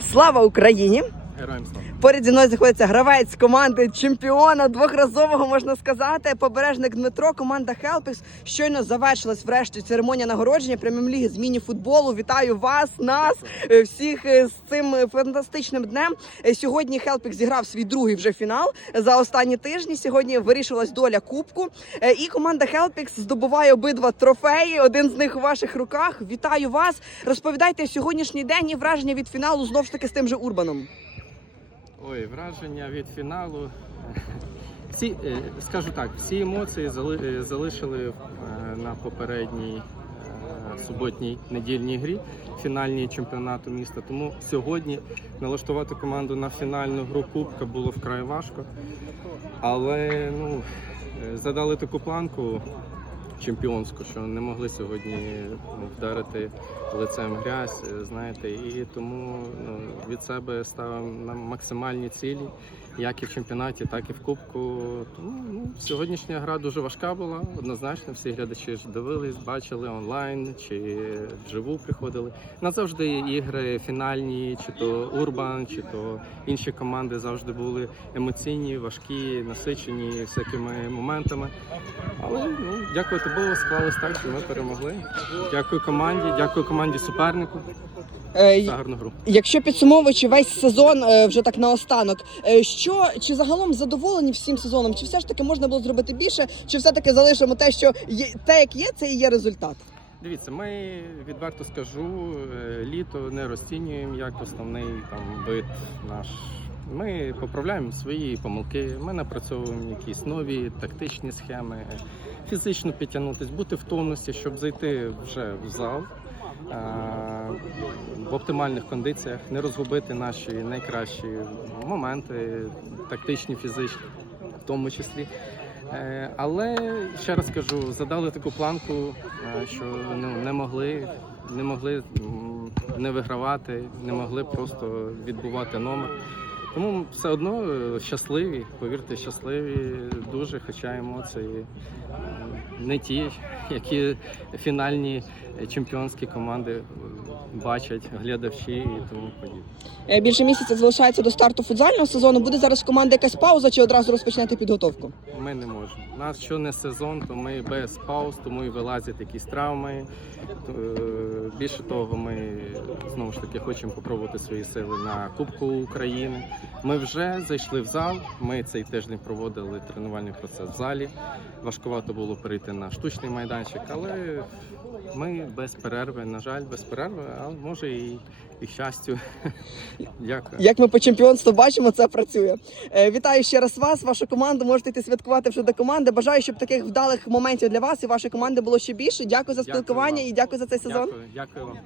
Слава Україні! Героям слава. Поряд зі мною знаходиться гравець команди чемпіона двохразового, можна сказати. Побережник Дмитро, команда Хелпікс. Щойно завершилась врешті церемонія нагородження прем'єр-ліги з міні-футболу. Вітаю вас, нас, е, всіх е, з цим е, фантастичним днем. Сьогодні Хелпікс зіграв свій другий вже фінал за останні тижні. Сьогодні вирішилась доля кубку. І команда Хелпікс здобуває обидва трофеї. Один з них у ваших руках. Вітаю вас. Розповідайте сьогоднішній день і враження від фіналу знов ж таки з тим же Урбаном. Ой, враження від фіналу. Всі, е, скажу так, всі емоції е, залишили е, на попередній суботній недільній грі фінальній чемпіонату міста. Тому сьогодні налаштувати команду на фінальну гру Кубка було вкрай важко. Але ну, задали таку планку чемпіонську, що не могли сьогодні вдарити лицем грязь, знаєте, і тому ну, від себе ставимо на максимальні цілі, як і в чемпіонаті, так і в кубку. Тому ну, сьогоднішня гра дуже важка була, однозначно. Всі глядачі ж дивились, бачили онлайн чи вживу приходили. Назавжди ігри фінальні, чи то Урбан, чи то інші команди завжди були емоційні, важкі, насичені всякими моментами. Але ну, дякувати Богу, склалось так, що ми перемогли. Дякую команді, дякую команді супернику Е, за гарну гру. Якщо підсумовуючи весь сезон, е, вже так наостанок, е, що чи загалом задоволені всім сезоном? Чи все ж таки можна було зробити більше, чи все таки залишимо те, що є те, як є, це і є результат? Дивіться, ми відверто скажу, е, літо не розцінюємо як основний там вид наш. Ми поправляємо свої помилки, ми напрацьовуємо якісь нові тактичні схеми, фізично підтягнутися, бути в тонусі, щоб зайти вже в зал е, в оптимальних кондиціях, не розгубити наші найкращі моменти, тактичні, фізичні, тому числі. Е, Але ще раз кажу, задали таку планку, е, що ну, не могли, не могли не вигравати, не могли просто відбувати номер. Тому все одно е, щасливі, повірте, щасливі дуже, хоча емоції не ті, які фінальні чемпіонські команди е, бачать глядачі і тому подібне. Е, Більше місяця залишається до старту футзального сезону. Буде зараз команда якась пауза, чи одразу розпочнете підготовку? Ми не можемо. У нас що не сезон, то ми без пауз, тому і вилазять якісь травми. Е, Більше того, ми знову ж таки хочемо попробувати свої сили на Кубку України. Ми вже зайшли в зал. Ми цей тиждень проводили тренувальний процес в залі. Важкувато було перейти на штучний майданчик, але ми без перерви, на жаль, без перерви, але може і, і щастю. Дякую. Як ми по чемпіонству бачимо, це працює. Е, Вітаю ще раз вас, вашу команду. Можете йти святкувати вже до команди. Бажаю, щоб таких вдалих моментів для вас і вашої команди було ще більше. Дякую за спілкування дякую і дякую за цей сезон. Дякую, дякую вам.